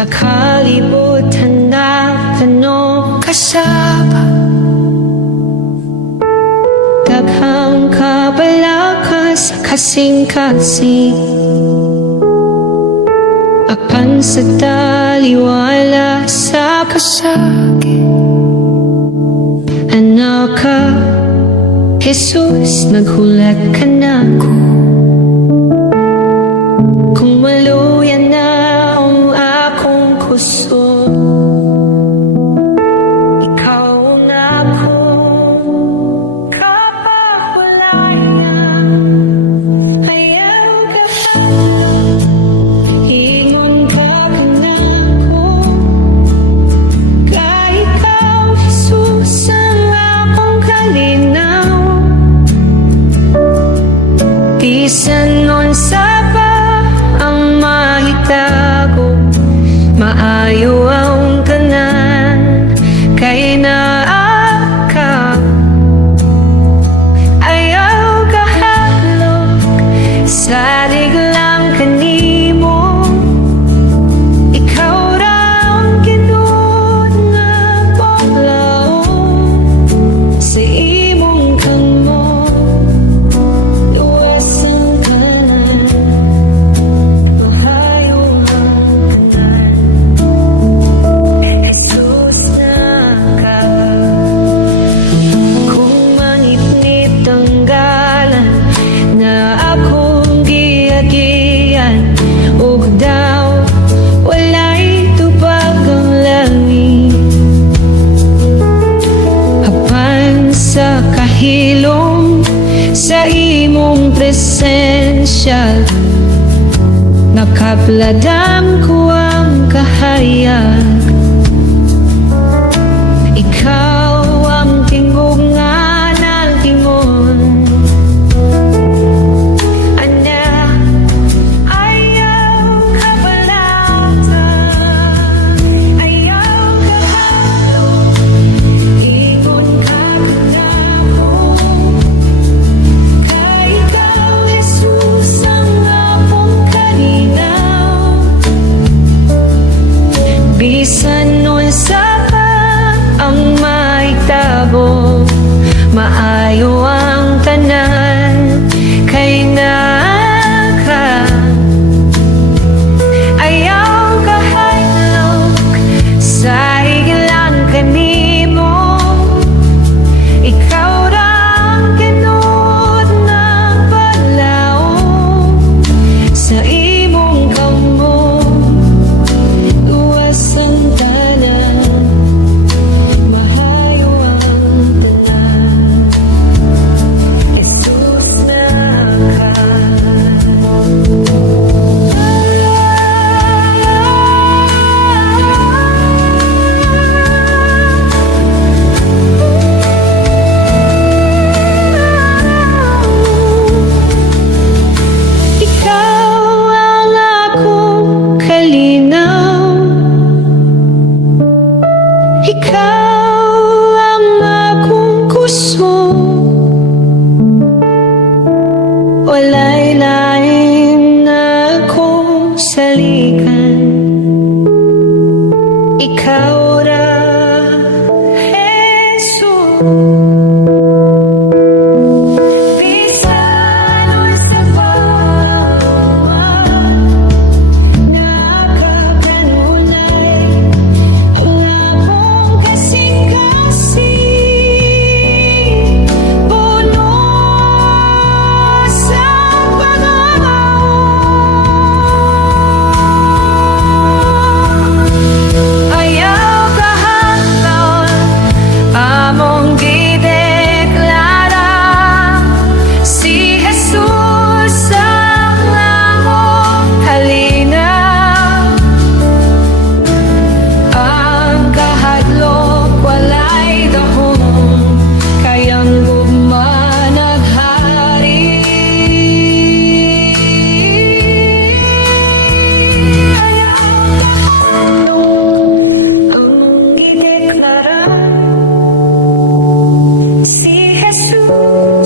Sa kalibutan na tanong kasaba, daghang kabalaka sa kasing-kasing, apan sa taliwala sa kasakit. Anak ka, Jesus, naghulat ka na ko. Kung maluyan na ang akong puso, ikaw ang akong kapahulayan. Ayaw ka halong, ingon ka na ko. Kay ikaw, Jesus, ang akong kalinaw. Bisan unsa pa ang mahitago, maayo ang tanan, kay naa ka. Ayaw kahalog, salig lang kanimo. Ikaw ra ang Ginoo nga paglaom. Sa imong kamot luwas ang tanan, mahayo ang tanan. Jesus na ka. Kung mangitnit ang galan na akong giagian, ug daw walay tubag ang langit, apan sa kahilom sa imong presensya, nakapladam ko ang kahayag. Ikaw ang tingog nga nagtingon. Anak, ayaw ka balata, ayaw ka halong, ingon ka na ko. Kay ikaw, Jesus, ang akong kalinaw. Bisan unsa pa ang maitago, maayo ang tanan, kay naa ka. Ayaw kahalog, saig lang kanimo. Ikaw ra ang Ginoo ng paglaom. Sa imong kamot luwas ang tanan, mahayo ang tanan. Jesus na ka. Ikaw ang akong kalinaw. Ikaw ang akong kusog. Walay lain na akong salikan. Ikaw ra, Jesus. Bisan unsa pa nakakanunay ang akong kasing-kasing, puno sa pag-aaw. Ayaw kahalon, among gideklara, si Jesus ang among kalinaw. Ang kahadlok walay dahom, kay ang gugma naghari. Ayaw kahalon, among gideklara, si Jesus